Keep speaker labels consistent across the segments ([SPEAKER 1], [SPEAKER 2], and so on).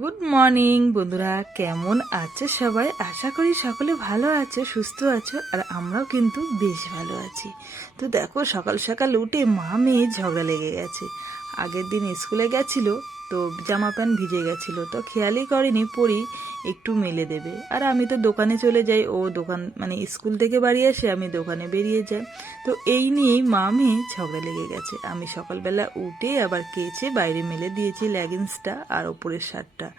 [SPEAKER 1] Good morning বন্ধুরা। কেমন আছে সবাই? আশা করি সকলে ভালো আছে, সুস্থ আছো, আর আমরাও কিন্তু বেশ ভালো আছি। তো দেখো, সকাল সকাল উঠে মা মেয়ে ঝগড়া লেগে গেছে। আগের দিন স্কুলে গেছিল, তো জামা প্যান্ট ভিজে গেছিল। তো খেয়ালই করেনি, পরি একটু মেলে দেবে। আর আমি তো দোকানে চলে যাই, ও দোকান মানে স্কুল থেকে বাড়ি আসে, আমি দোকানে বেরিয়ে যাই। তো এই নিয়েই মা মেয়ে ঝগড়া লেগে গেছে। আমি সকালবেলা উঠে আবার কেচে বাইরে মেলে দিয়েছি লেগিংসটা আর ওপরের শার্টটা।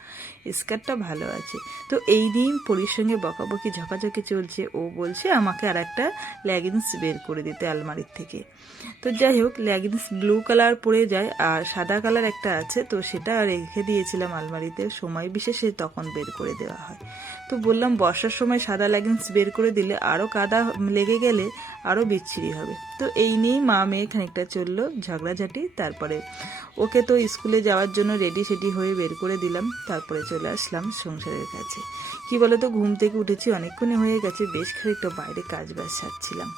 [SPEAKER 1] স্কার্টটা ভালো আছে। তো এই নিয়েই পরির সঙ্গে বকাবকি, ঝকাঝকি চলছে। ও বলছে, আমাকে আর একটা লেগিংস বের করে দিতে আলমারির থেকে। তো যাই হোক, লেগিংস ব্লু কালার পরে যায় আর সাদা কালার একটা আছে, তো সেটা রেখে দিয়েছিলাম আলমারিতে। সময় বিশেষে তখন বের করে দেওয়া হয়। তো বললাম, বর্ষার সময় সাদা লেগিংস বের করে দিলে আরও কাদা লেগে গেলে আরও বিচ্ছিরি হবে। তো এই নিয়েই মা মেয়ে খানিকটা চলল ঝগড়াঝাটি। তারপরে ওকে তো স্কুলে যাওয়ার জন্য রেডি সেডি হয়ে বের করে দিলাম। তারপরে চলে আসলাম সংসারের কাছে। কি বলতো, ঘুম থেকে উঠেছি, অনেকক্ষণই হয়ে গেছে, বেশ খানিকটা বাইরে কাজ বাজ সারছিলাম।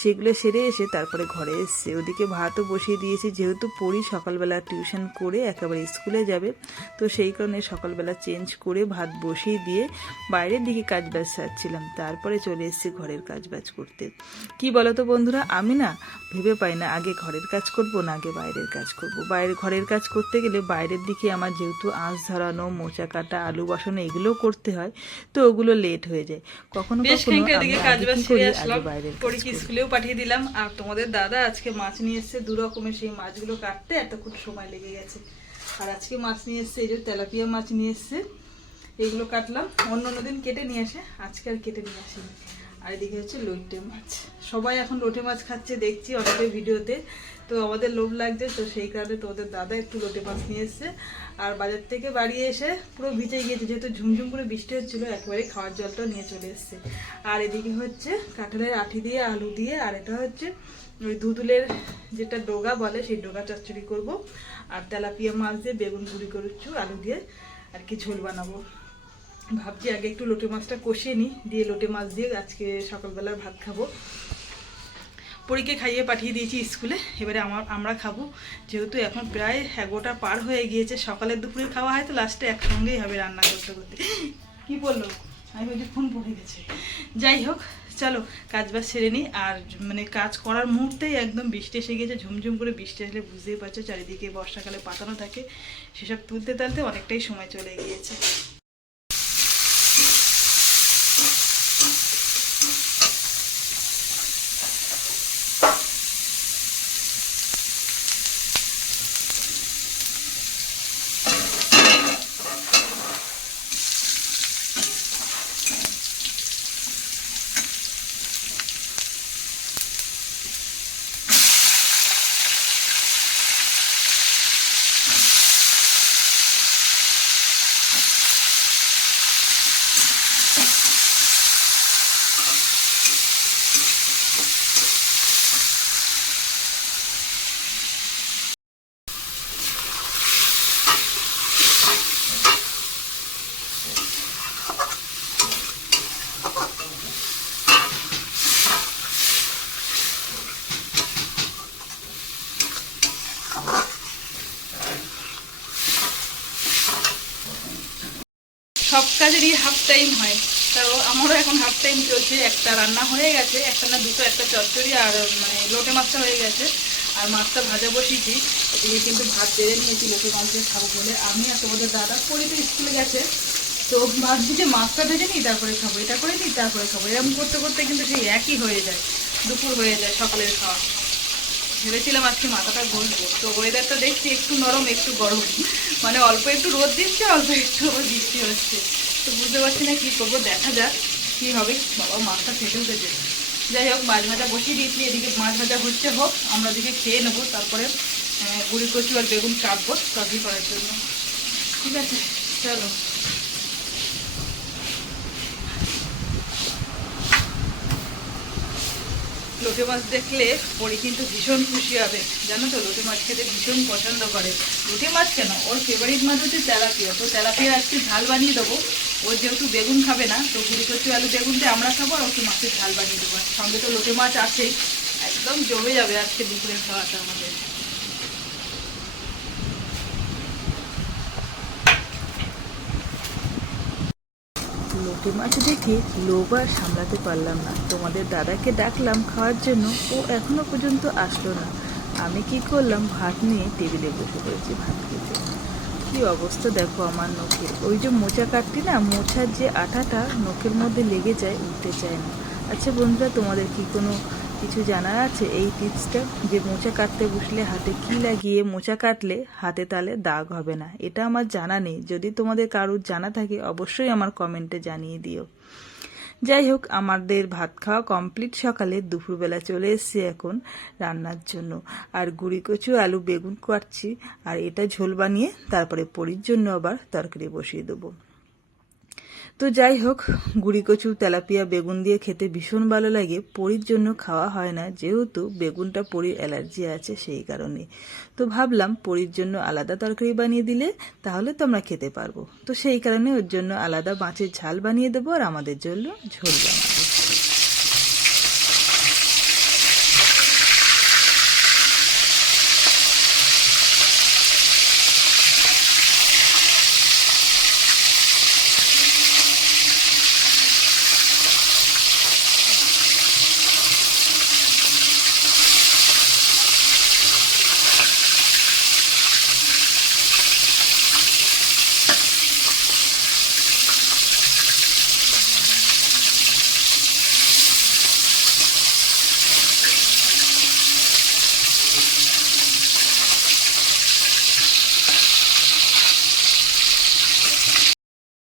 [SPEAKER 1] সেগুলো সেরে এসে তারপরে ঘরে এসছে। ওদিকে ভাতও বসিয়ে দিয়েছি যেহেতু পড়ি সকালবেলা টিউশন করে একেবারে স্কুলে যাবে তো সেই কারণে সকালবেলা চেঞ্জ করে ভাত বসিয়ে দিয়ে বাইরের দিকে কাজ বাজ সারছিলাম। তারপরে চলে এসেছি ঘরের কাজ বাজ করতে। কি বলতো বন্ধুরা আমি না ভেবে পাই না আগে ঘরের কাজ করব না আগে বাইরের কাজ করব। বাইরে ঘরের কাজ করতে গেলে বাইরের দিকে আমার যেহেতু আঁশ ধরানো মোচা কাটা আলু বসানো এগুলোও করতে হয় তো ওগুলো লেট হয়ে যায়। কখনো কখনো আমি আগে বাইরের
[SPEAKER 2] স্কুলেও পাঠিয়ে দিলাম। আর তোমাদের দাদা আজকে মাছ নিয়ে এসছে, দু রকমের সেই মাছগুলো কাটতে, এতক্ষণ সময় লেগে গেছে। আর আজকে মাছ নিয়ে এসছে, এই যে তেলাপিয়া মাছ নিয়ে এসছে এগুলো কাটলাম। অন্য অন্য দিন কেটে নিয়ে আসে, আজকে আর কেটে নিয়ে আসেনি। আর এদিকে হচ্ছে লোটে মাছ। সবাই এখন লোটে মাছ খাচ্ছে, দেখছি অনেকের ভিডিওতে। তো আমাদের লোভ লাগছে, তো সেই কারণে তোদের দাদা একটু লোটে মাছ নিয়ে এসছে। আর বাজার থেকে বাড়ি এসে পুরো ভিজে গিয়েছে, যেহেতু ঝুমঝুম করে বৃষ্টি হচ্ছিল, একেবারে খাওয়ার জলটা নিয়ে চলে এসছে। আর এদিকে হচ্ছে কাঁঠালের আঠি দিয়ে, আলু দিয়ে, আর এটা হচ্ছে ওই দুধুলের যেটা ডোগা বলে, সেই ডোগা চচ্চড়ি করব। আর তেলাপিয়া মাছ দিয়ে বেগুন গুঁড়ি করেছু আলু দিয়ে আর কি ঝোল বানাবো। ভাবছি আগে একটু লোটে মাছটা কষিয়ে নিই, দিয়ে লোটে মাছ দিয়ে আজকে সকালবেলার ভাত খাব। পরীকে খাইয়ে পাঠিয়ে দিয়েছি স্কুলে। এবারে আমার, আমরা খাব। যেহেতু এখন প্রায় এগারোটা পার হয়ে গিয়েছে সকালের দুপুরে খাওয়া হয় তো লাস্টে একসঙ্গেই হবে রান্না করতে করতে। কি বলল? আমি বলছি, ফোন পড়ে গেছে। যাই হোক, চলো কাজ বাজ সেরে নিই আর মানে কাজ করার মুহূর্তেই একদম বৃষ্টি এসে গেছে ঝুমঝুম করে বৃষ্টি আসলে বুঝতেই পারছ, চারিদিকে বর্ষাকালে পাতানো থাকে। সেসব তুলতে তুলতে অনেকটাই সময় চলে গিয়েছে। সব কাজেরই হাফ টাইম হয়। তো আমারও এখন হাফ টাইম চলছে। একটা রান্না হয়ে গেছে, একটা না দুটো, একটা চচ্চড়ি আর মানে লোটে মাছটা হয়ে গেছে। আর মাছটা ভাজা বসিয়েছি। এদিকে কিন্তু ভাত বেড়ে নিয়েছি লোকে মাংসের খাব বলে। আমি আর তোমাদের দাদা পরে তো স্কুলে গেছে। তো ভাবছি যে মাছটা ভেজে নিই, তারপরে খাব। এটা করে নিই, তারপরে খাব। এরকম করতে করতে কিন্তু সেই একই হয়ে যায়। দুপুর হয়ে যায় সকালের খাওয়া। ভেবেছিলাম আজকে মাথাটা ঘষবো তো ওয়েদারটা দেখছি একটু নরম, একটু গরম। মানে অল্প একটু রোদ দিচ্ছে, অল্প একটু বৃষ্টি হচ্ছে। তো বুঝতে পারছি না কী করব, দেখা যাক কী হবে। বাবা মাছটা ফেটে উঠেছে। যাই হোক, মাছ ভাজা বসিয়ে দিয়েছি, এদিকে মাছ ভাজা হচ্ছে হোক, আমরা দিকে খেয়ে নেব, তারপরে গুঁড়ি কচু আর বেগুন কাটবো তরকারি করার জন্য। ঠিক আছে, চলো। লোটে মাছ দেখলে পরে কিন্তু ভীষণ খুশি হবে। জানো তো, লোটে মাছ খেতে ভীষণ পছন্দ করে। লোটে মাছ কেন? ওর ফেভারিট মাছ হচ্ছে তেলাপিয়া। তো তেলাপিয়া আজকে ঝাল বানিয়ে দেবো। ওর যেহেতু বেগুন খাবে না, তো গুড়ি কচু, আলু বেগুনতে আমরা খাব আর ওকে মাছের ঝাল বানিয়ে দেবো। সঙ্গে তো লোটে মাছ আছেই। একদম জমে যাবে আজকে দুপুরের খাওয়াটা আমাদের।
[SPEAKER 1] লোটে মাছ দেখে লোভ আর সামলাতে পারলাম না। তোমাদের দাদাকে ডাকলাম খাওয়ার জন্য, ও এখনও পর্যন্ত আসলো না। আমি কি করলাম? ভাত নিয়ে টেবিলে বসে পড়েছি ভাত খেতে। কী অবস্থা দেখো আমার নখের ওই যে মোচা কাটটি না মোচার যে আটাটা নখের মধ্যে লেগে যায়, উঠতে চায় না। আচ্ছা বন্ধুরা, তোমাদের কি কোনো কিছু জানার আছে? এই টিপসটা যে মোচা কাটতে বসলে হাতে কি লাগিয়ে মোচা কাটলে হাতে তালে দাগ হবে না? এটা আমার জানা নেই। যদি তোমাদের কারোর জানা থাকে, অবশ্যই আমার কমেন্টে জানিয়ে দিও। যাই হোক, আমাদের ভাত খাওয়া কমপ্লিট সকালে দুপুরবেলা চলে এসেছি এখন রান্নার জন্য। আর গুড়ি কচু, আলু, বেগুন কাটছি, আর এটা ঝোল বানিয়ে তারপরে পরির জন্য আবার তরকারি বসিয়ে দেবো। তো যাই হোক, গুড়ি কচু, তেলাপিয়া, বেগুন দিয়ে খেতে ভীষণ ভালো লাগে। পরির জন্য খাওয়া হয় না, যেহেতু বেগুনটা পরির অ্যালার্জি আছে সেই কারণে। তো ভাবলাম পরির জন্য আলাদা তরকারি বানিয়ে দিলে তাহলে তো আমরা খেতে পারব। তো সেই কারণে ওর জন্য আলাদা মাছের ঝাল বানিয়ে দেবো আর আমাদের জন্য ঝোল বানাবো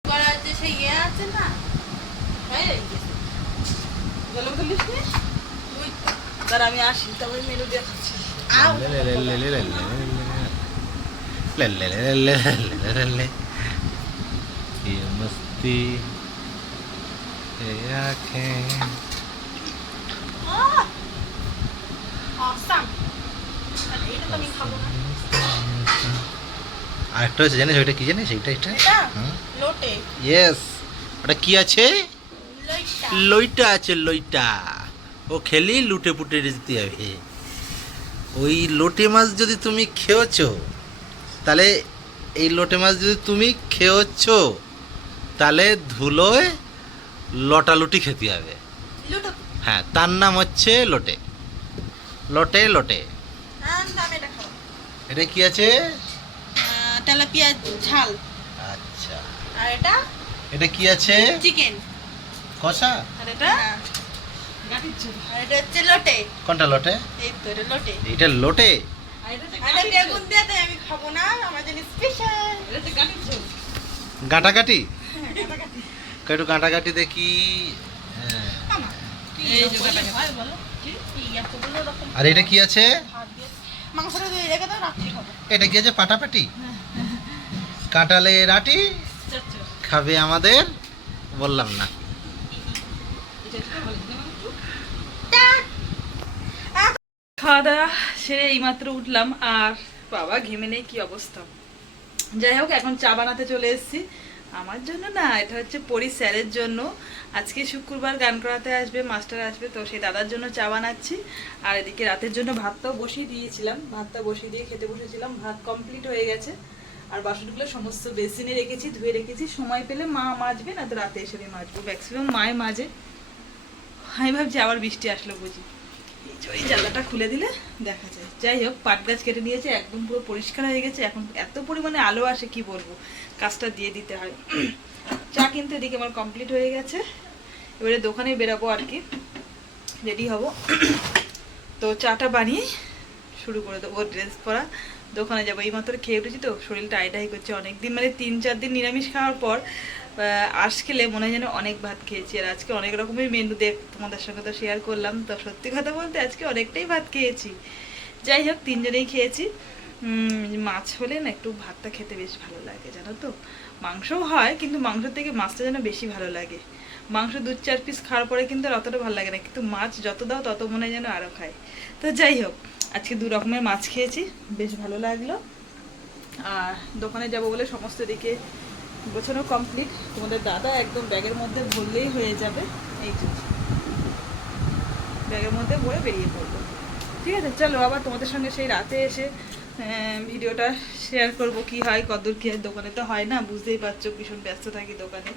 [SPEAKER 2] করার যে সেই ইয়ে আছে না হ্যাঁ জল বোতল নিস নি? দাঁড়া, আমি আসি তারপরে মেনু দেখাচ্ছি
[SPEAKER 3] ये मस्ती ये आँखें
[SPEAKER 2] Awesome! আর এটা তো আমি খাবো না।
[SPEAKER 3] আর একটা হচ্ছে জানিস ওইটা কি জানিস এইটা এটা
[SPEAKER 2] এটা? লোটে
[SPEAKER 3] ইয়েস ওটা কি আছে
[SPEAKER 2] লইটা
[SPEAKER 3] লইটা আছে লইটা ও খেলি লুটে পুটে যেতে হবে ওই লোটে মাছ যদি তুমি খেয়েছো তাহলে এই লোটে মাছ যদি তুমি খেয়েছো তাহলে ধুলোয় লটালুটি খেতে হবে। হ্যাঁ তার নাম হচ্ছে লোটে। লোটে লোটে।
[SPEAKER 2] হ্যাঁ এটা
[SPEAKER 3] কি আছে?
[SPEAKER 2] তেলাপিয়া ঝাল।
[SPEAKER 3] আচ্ছা।
[SPEAKER 2] আর এটা?
[SPEAKER 3] এটা কি আছে?
[SPEAKER 2] চিকেন
[SPEAKER 3] কষা?
[SPEAKER 2] আর এটা? ঝোল আর এটা হচ্ছে লোটে।
[SPEAKER 3] কোনটা লোটে?
[SPEAKER 2] এই তো এটা লোটে।
[SPEAKER 3] এটা লোটে?
[SPEAKER 2] আর বেগুন দিয়ে তাই আমি খাব না আমার জন্য স্পেশাল এটা হচ্ছে গাঠির ঝোল।
[SPEAKER 3] গাঁটাগাটি? একটু গাঁটাগাটি দেখি। হ্যাঁ।
[SPEAKER 2] হয়
[SPEAKER 3] আর এটা কি আছে? এটা কি আছে পাটাপাটি? কাঁটালে রাটি খাবে আমাদের? বললাম না।
[SPEAKER 2] খাওয়া দাওয়া সেরে এইমাত্র উঠলাম। আর বাবা, ঘেমে নেই, কি অবস্থা? যাই হোক, এখন চা বানাতে চলে এসেছি। আমার জন্য না, এটা হচ্ছে পরি স্যারের জন্য। আজকে শুক্রবার গান করাতে আসবে, মাস্টার আসবে, তো সেই দাদার জন্য চা বানাচ্ছি। আর এদিকে রাতের জন্য ভাতটাও বসিয়ে দিয়েছিলাম। ভাতটা বসিয়ে দিয়ে খেতে বসেছিলাম, ভাত কমপ্লিট হয়ে গেছে। আর বাসনগুলো সমস্ত বেসিনে রেখেছি, ধুয়ে রেখেছি। সময় পেলে মা মাজবে, না তো রাতে এসে আমি মাজবো। ম্যাক্সিমাম মায় মাজে। আমি ভাবছি আবার বৃষ্টি আসলো বুঝি। ওই জানলাটা খুলে দিলে দেখা যায়। যাই হোক, পাট গাছ কেটে নিয়েছে, একদম পুরো পরিষ্কার হয়ে গেছে। এখন এত পরিমাণে আলো আসে, কি বলব? কাজটা দিয়ে দিতে হয়। চা কিন্তু এদিকে আমার কমপ্লিট হয়ে গেছে। এবারে দোকানে বেরাবো আর কি। রেডি হব। তো চাটা বানিয়ে শুরু করে দেবো। ড্রেস পরা। দোকানে যাব। এইমাত্র খেয়ে উঠেছি তো, শরীরটা আইডাই করছে অনেকদিন। মানে তিন, চার দিন নিরামিষ খাওয়ার পর আঁশ খেলে মনে হয় যেন অনেক ভাত খেয়েছি। আর আজকে অনেক রকমের মেনু দেখ তোমাদের সঙ্গে তো শেয়ার করলাম। তো সত্যি কথা বলতে আজকে অনেকটাই ভাত খেয়েছি। যাই হোক, তিনজনেই খেয়েছি। মাছ হলে না একটু ভাতটা খেতে বেশ ভালো লাগে, জানো তো? মাংসও হয়, কিন্তু মাংস থেকে মাছটা যেন বেশি ভালো লাগে। মাংস দু চার পিস খাওয়ার পরে কিন্তু আর অতটা ভালো লাগে না, কিন্তু মাছ যত দাও তত মনে হয় যেন আরও খায়। তো যাই হোক, আজকে দু রকমের মাছ খেয়েছি, বেশ ভালো লাগল। আর দোকানে যাব বলে সমস্ত দিকে গোছানো কমপ্লিট তোমাদের দাদা একদম ব্যাগের মধ্যে ভরলেই হয়ে যাবে। এই ব্যাগের মধ্যে ভরে বেরিয়ে পড়ব ঠিক আছে চলো আবার তোমাদের সঙ্গে সেই রাতে এসে ভিডিওটা শেয়ার করব কি হয় কতদূর কি হয়। দোকানে তো হয় না বুঝতেই পারছ ভীষণ ব্যস্ত থাকি দোকানে।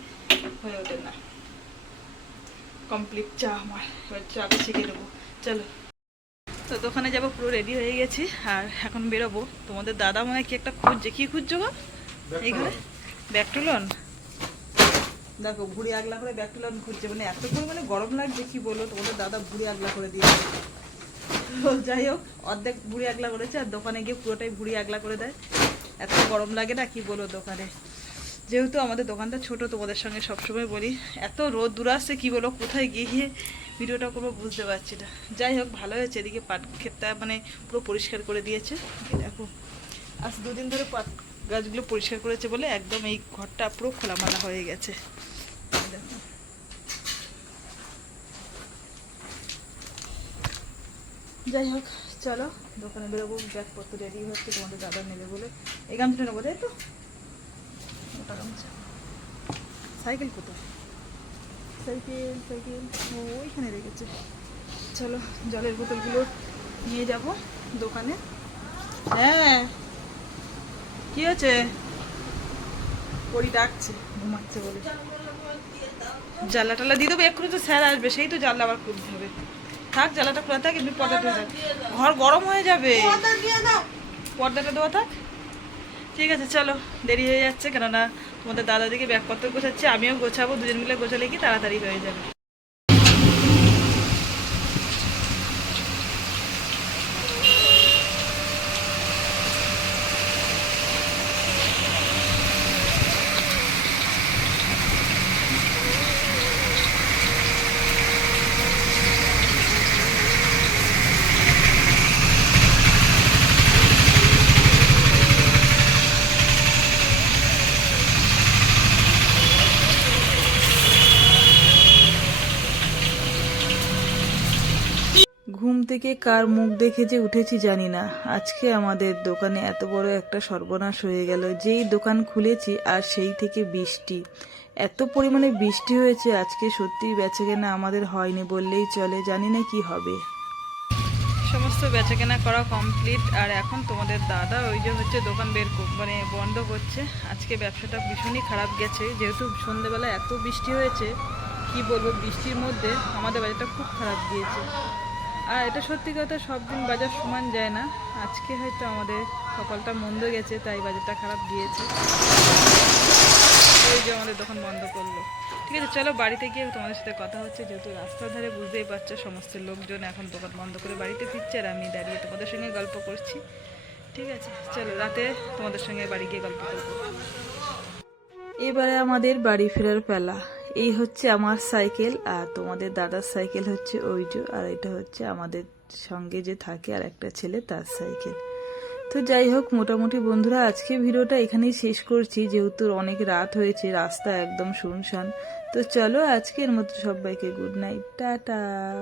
[SPEAKER 2] হয়ে ওঠে না। কমপ্লিট চা আমার। এবার চাটা শিখে নেব। চলো। তো দোকানে যাব পুরো রেডি হয়ে গেছি। আর এখন বেরোবো। তোমাদের দাদা মনে হয় কি একটা খুঁজছে। কি খুঁজছো গো? এই ঘরে ব্যাগ টুলন দেখো, ভুড়ি আগলা করে ব্যাগ টুলন খুঁজছে। মানে এত পরিমাণে গরম লাগছে, কি বলব? তোমাদের দাদা ভুড়ি আগলা করে দিয়েছে। যাই হোক, অর্ধেক ভুড়ি আগলা করেছে, আর দোকানে গিয়ে পুরোটাই ভুড়ি আগলা করে দেয়। এত গরম লাগে না, কি বলব দোকানে? যেহেতু আমাদের দোকানটা ছোট, তোমাদের সঙ্গে সবসময় বলি, এত রোদ দূর আসছে, কি বলো কোথায় গিয়ে ভিডিওটা করব বুঝতে পারছি না। যাই হোক, ভালো হয়েছে, এদিকে পাট ক্ষেতটা মানে পুরো পরিষ্কার করে দিয়েছে। দেখো, আজ দুদিন ধরে পাট গাছগুলো পরিষ্কার করেছে বলে একদম এই ঘরটা পুরো খোলামালা হয়ে গেছে। যাই হোক, চলো, দোকানে বেরোবো, ব্যাগপত্র রেডি হচ্ছে, তোমাদের দাদা নেবে বলে। এই গামছাটা নেব, তাই তো? সাইকেল কোথায়? Cycle cycle. ও, ওইখানে রেখেছে। চলো, জলের বোতলগুলো নিয়ে যাব দোকানে। হ্যাঁ। কি হয়েছে? পরি ডাকছে ঘুমাচ্ছে বলে। জানলা টালা দিয়ে দেবো এক্ষুনি তো স্যার আসবে সেই তো জানলা আবার খুলতে হবে। থাক জানলাটা খোলা থাক এমনি পর্দাটা থাক ঘর গরম হয়ে যাবে। পর্দাটা দেওয়া থাক। ঠিক আছে চলো দেরি হয়ে যাচ্ছে কেননা তোমাদের দাদা দিকে ব্যাগপত্র গোছাচ্ছে আমিও গোছাবো দুজন মিলে গোছালে কি তাড়াতাড়ি হয়ে যাবে।
[SPEAKER 1] ঘুম থেকে কার মুখ দেখে যে উঠেছি জানি না। আজকে আমাদের দোকানে এত বড় একটা সর্বনাশ হয়ে গেল। যেই দোকান খুলেছি আর সেই থেকে বৃষ্টি। এত পরিমাণে বৃষ্টি হয়েছে, আজকে সত্যি বেচে কেনা আমাদের হয়নি বললেই চলে। জানি না কি হবে।
[SPEAKER 2] সমস্ত বেচাকেনা করা কমপ্লিট আর এখন তোমাদের দাদা ওই যে হচ্ছে দোকান বের মানে বন্ধ করছে। আজকে ব্যবসাটা ভীষণই খারাপ গেছে। যেহেতু সন্ধেবেলা এত বৃষ্টি হয়েছে, কি বলব বৃষ্টির মধ্যে আমাদের বাজারটা খুব খারাপ গিয়েছে। আর এটা সত্যি কথা, সব দিন বাজার সমান যায় না। আজকে হয়তো আমাদের সকালটা মন্দ গেছে, তাই বাজারটা খারাপ গিয়েছে। ওই যে আমাদের দোকান বন্ধ করল। ঠিক আছে, চলো বাড়িতে গিয়ে তোমাদের সাথে কথা হচ্ছে, যেহেতু রাস্তার ধারে বুঝতেই পারছ, সমস্ত লোকজন এখন দোকান বন্ধ করে বাড়িতে ফিরছে আর আমি দাঁড়িয়ে তোমাদের সঙ্গে গল্প করছি। ঠিক আছে, চলো রাতে তোমাদের সঙ্গে বাড়ি গিয়ে গল্প করব।
[SPEAKER 1] এবারে আমাদের বাড়ি ফেরার পালা। এই হচ্ছে আমার সাইকেল, আর তোমাদের দাদার সাইকেল হচ্ছে ওই যে, আর এটা হচ্ছে আমাদের সঙ্গে যে থাকে আর একটা ছেলে, তার সাইকেল। তো যাই হোক, মোটামুটি বন্ধুরা, আজকে ভিডিওটা এখানেই শেষ করছি। যেহেতু অনেক রাত হয়েছে, রাস্তা একদম শুনশান। তো চলো, আজকের মতো সবাইকে গুড নাইট টাটা।